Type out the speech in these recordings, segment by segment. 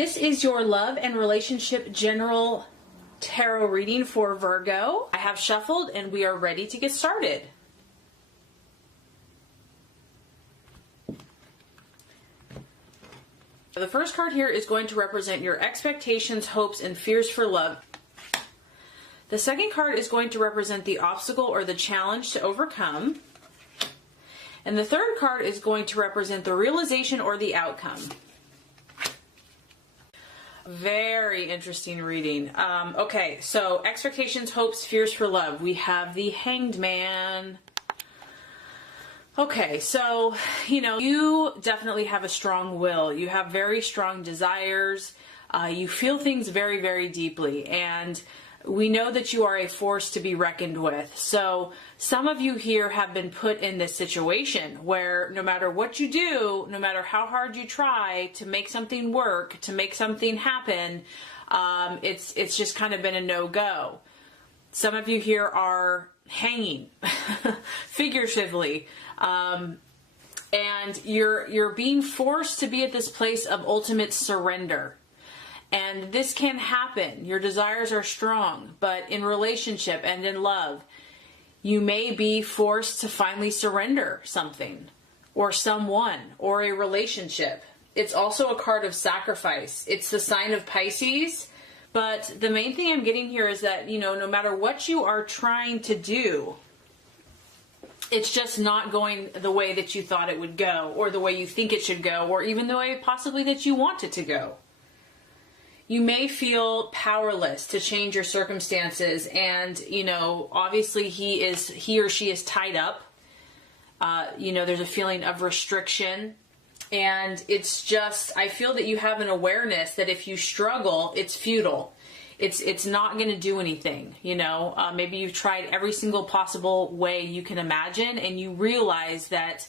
This is your love and relationship general tarot reading for Virgo. I have shuffled and we are ready to get started. The first card here is going to represent your expectations, hopes, and fears for love. The second card is going to represent the obstacle or the challenge to overcome. And the third card is going to represent the realization or the outcome. Very interesting reading. Okay, so expectations, hopes, fears for love. We have the Hanged Man. Okay, so, you definitely have a strong will. You have very strong desires. You feel things very, very deeply. And we know that you are a force to be reckoned with. So some of you here have been put in this situation where no matter what you do, no matter how hard you try to make something work, to make something happen, it's just kind of been a no-go. Some of you here are hanging, figuratively, and you're being forced to be at this place of ultimate surrender. And this can happen. Your desires are strong, but in relationship and in love, you may be forced to finally surrender something or someone or a relationship. It's also a card of sacrifice. It's the sign of Pisces, but the main thing I'm getting here is that, no matter what you are trying to do, it's just not going the way that you thought it would go, or the way you think it should go, or even the way possibly that you want it to go. You may feel powerless to change your circumstances, and obviously he or she is tied up. There's a feeling of restriction, and it's just, I feel that you have an awareness that if you struggle, it's futile. It's not going to do anything. Maybe you've tried every single possible way you can imagine, and you realize that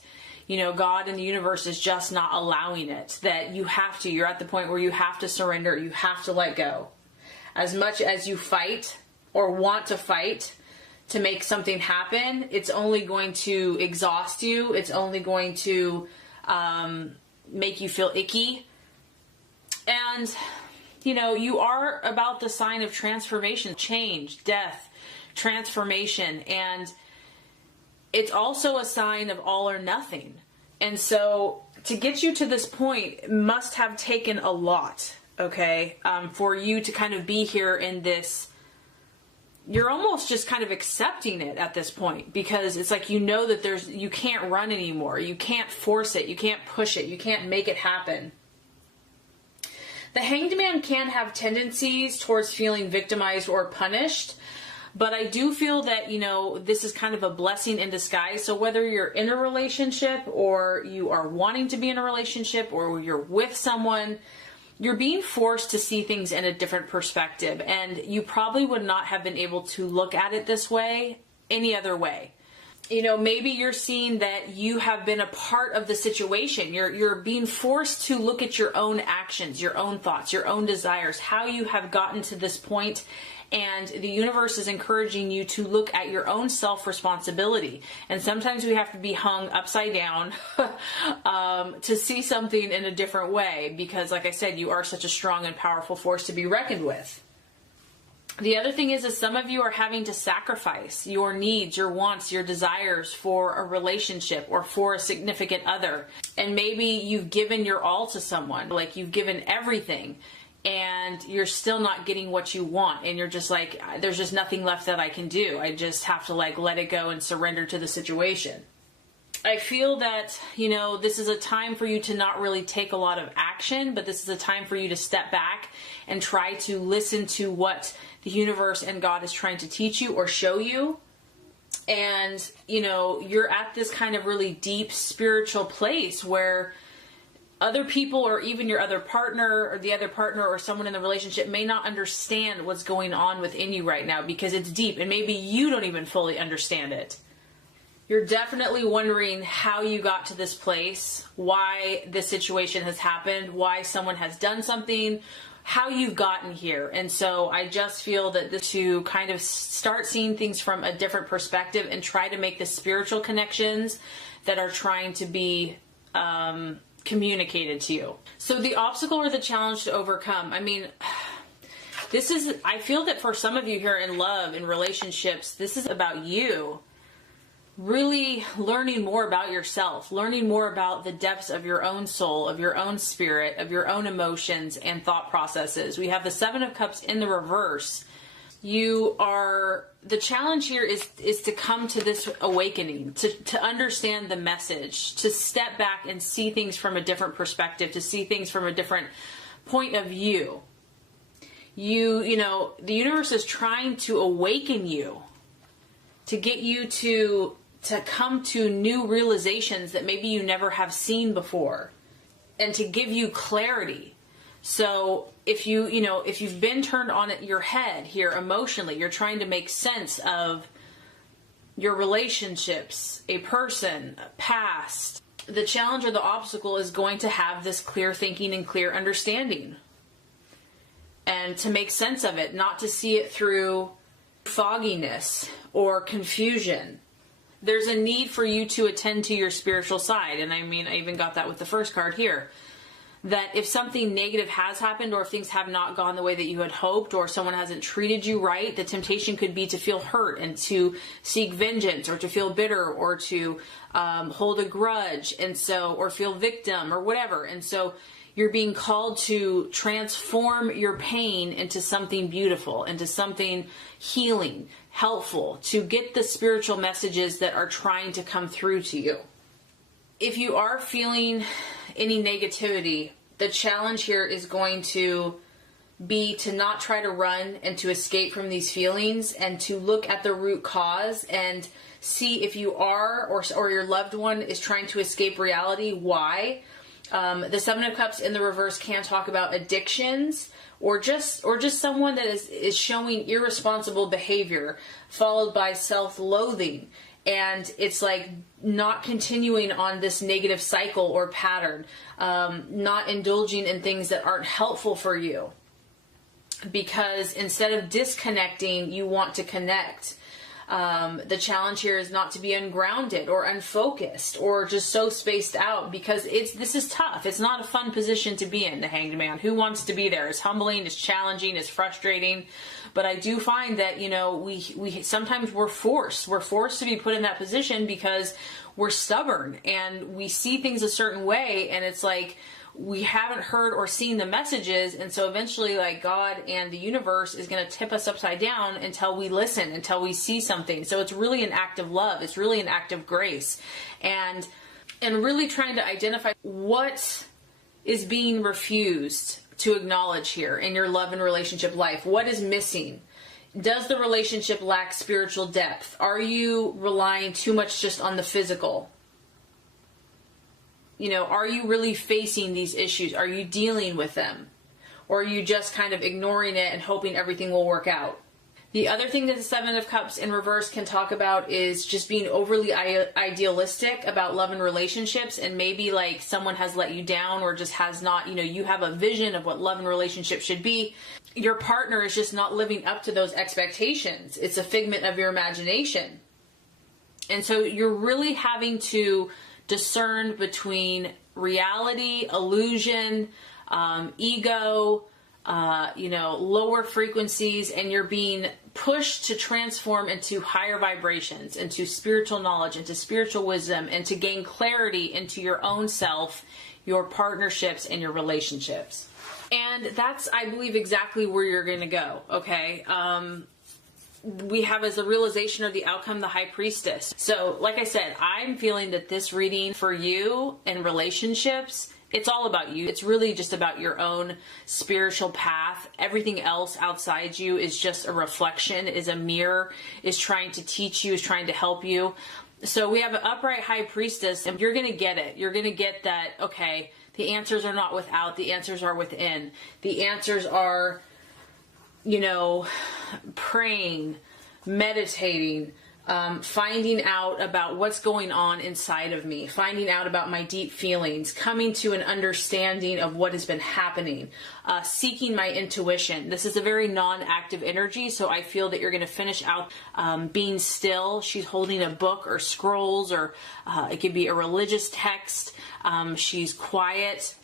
God and the universe is just not allowing it, that you're at the point where you have to surrender, you have to let go. As much as you fight or want to fight to make something happen, it's only going to exhaust you, it's only going to make you feel icky. And, you are about the sign of transformation, change, death, transformation, and it's also a sign of all or nothing. And so to get you to this point must have taken a lot, okay, for you to kind of be here in this. You're almost just kind of accepting it at this point, because it's like that you can't run anymore. You can't force it. You can't push it. You can't make it happen. The Hanged Man can have tendencies towards feeling victimized or punished. But I do feel that, this is kind of a blessing in disguise. So whether you're in a relationship, or you are wanting to be in a relationship, or you're with someone, you're being forced to see things in a different perspective. And you probably would not have been able to look at it this way any other way. Maybe you're seeing that you have been a part of the situation. You're being forced to look at your own actions, your own thoughts, your own desires, how you have gotten to this point. And the universe is encouraging you to look at your own self-responsibility. And sometimes we have to be hung upside down to see something in a different way, because like I said, you are such a strong and powerful force to be reckoned with. The other thing is some of you are having to sacrifice your needs, your wants, your desires for a relationship or for a significant other. And maybe you've given your all to someone, like you've given everything, and you're still not getting what you want. And you're just like, there's just nothing left that I can do. I just have to let it go and surrender to the situation. I feel that, this is a time for you to not really take a lot of action, but this is a time for you to step back and try to listen to what the universe and God is trying to teach you or show you. And, you're at this kind of really deep spiritual place where other people, or even your other partner, or the other partner, or someone in the relationship may not understand what's going on within you right now, because it's deep and maybe you don't even fully understand it. You're definitely wondering how you got to this place, why this situation has happened, why someone has done something, how you've gotten here. And so I just feel that to kind of start seeing things from a different perspective and try to make the spiritual connections that are trying to be communicated to you. So the obstacle or the challenge to overcome, I mean, I feel that for some of you here in love, in relationships, this is about you really learning more about yourself, learning more about the depths of your own soul, of your own spirit, of your own emotions and thought processes. We have the Seven of Cups in the reverse. The challenge here is to come to this awakening, to understand the message, to step back and see things from a different perspective, to see things from a different point of view. The universe is trying to awaken you, to get you to come to new realizations that maybe you never have seen before, and to give you clarity. So if you've been turned on your head here emotionally, you're trying to make sense of your relationships, a person, past, the challenge or the obstacle is going to have this clear thinking and clear understanding. And to make sense of it, not to see it through fogginess or confusion. There's a need for you to attend to your spiritual side. And I mean, I even got that with the first card here. That if something negative has happened, or if things have not gone the way that you had hoped, or someone hasn't treated you right, the temptation could be to feel hurt and to seek vengeance, or to feel bitter, or to hold a grudge, or feel victim, or whatever. And so you're being called to transform your pain into something beautiful, into something healing, helpful, to get the spiritual messages that are trying to come through to you. If you are feeling any negativity, the challenge here is going to be to not try to run and to escape from these feelings, and to look at the root cause and see if you are or your loved one is trying to escape reality, why. The Seven of Cups in the reverse can talk about addictions, or just someone that is showing irresponsible behavior followed by self-loathing. And it's like not continuing on this negative cycle or pattern, not indulging in things that aren't helpful for you. Because instead of disconnecting, you want to connect. The challenge here is not to be ungrounded or unfocused or just so spaced out, because this is tough. It's not a fun position to be in, the Hanged Man. Who wants to be there? It's humbling, it's challenging, it's frustrating. But I do find that, we sometimes we're forced to be put in that position because we're stubborn and we see things a certain way, and it's like we haven't heard or seen the messages, and so eventually, like, God and the universe is going to tip us upside down until we listen, until we see something. So it's really an act of love. It's really an act of grace, and really trying to identify what is being refused to acknowledge here in your love and relationship life. What is missing? Does the relationship lack spiritual depth? Are you relying too much just on the physical? Are you really facing these issues? Are you dealing with them? Or are you just kind of ignoring it and hoping everything will work out? The other thing that the Seven of Cups in reverse can talk about is just being overly idealistic about love and relationships, and maybe like someone has let you down or just has not, you have a vision of what love and relationship should be. Your partner is just not living up to those expectations. It's a figment of your imagination. And so you're really having to discern between reality, illusion, ego, lower frequencies, and you're being pushed to transform into higher vibrations, into spiritual knowledge, into spiritual wisdom, and to gain clarity into your own self, your partnerships, and your relationships. And that's, I believe, exactly where you're going to go, okay? We have as a realization or the outcome, the High Priestess. So, like I said, I'm feeling that this reading for you and relationships, it's all about you. It's really just about your own spiritual path. Everything else outside you is just a reflection, is a mirror, is trying to teach you, is trying to help you. So we have an upright High Priestess, and you're going to get it. You're going to get that, okay, the answers are not without, the answers are within. The answers are, praying, meditating, finding out about what's going on inside of me, finding out about my deep feelings, coming to an understanding of what has been happening, seeking my intuition. This is a very non-active energy, so I feel that you're going to finish out being still. She's holding a book or scrolls, or it could be a religious text. She's quiet.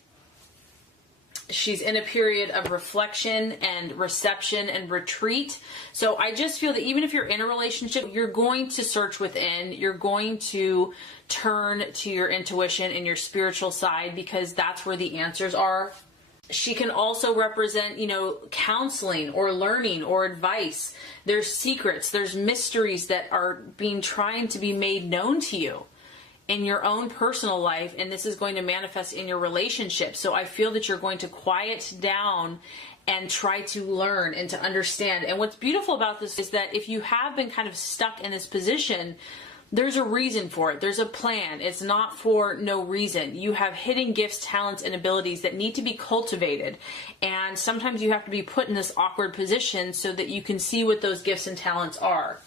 She's in a period of reflection and reception and retreat. So I just feel that even if you're in a relationship, you're going to search within. You're going to turn to your intuition and your spiritual side, because that's where the answers are. She can also represent, counseling or learning or advice. There's secrets, there's mysteries that are trying to be made known to you in your own personal life, and this is going to manifest in your relationship. So I feel that you're going to quiet down and try to learn and to understand. And what's beautiful about this is that if you have been kind of stuck in this position, there's a reason for it. There's a plan. It's not for no reason. You have hidden gifts, talents, and abilities that need to be cultivated. And sometimes you have to be put in this awkward position so that you can see what those gifts and talents are.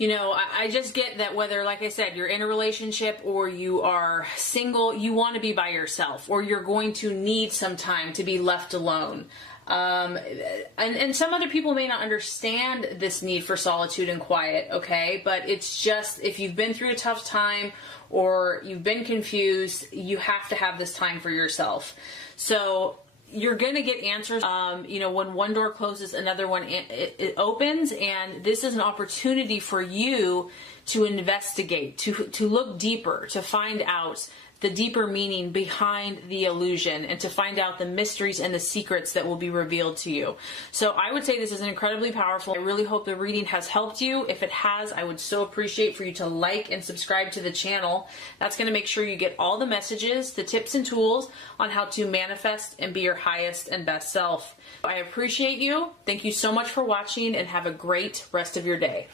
I just get that whether, like I said, you're in a relationship or you are single, you want to be by yourself, or you're going to need some time to be left alone. And some other people may not understand this need for solitude and quiet, okay? But it's just, if you've been through a tough time or you've been confused, you have to have this time for yourself. So you're going to get answers. When one door closes, another one it opens, and this is an opportunity for you to investigate, to look deeper, to find out the deeper meaning behind the illusion, and to find out the mysteries and the secrets that will be revealed to you. So I would say this is incredibly powerful. I really hope the reading has helped you. If it has, I would so appreciate for you to like and subscribe to the channel. That's going to make sure you get all the messages, the tips and tools on how to manifest and be your highest and best self. I appreciate you. Thank you so much for watching, and have a great rest of your day.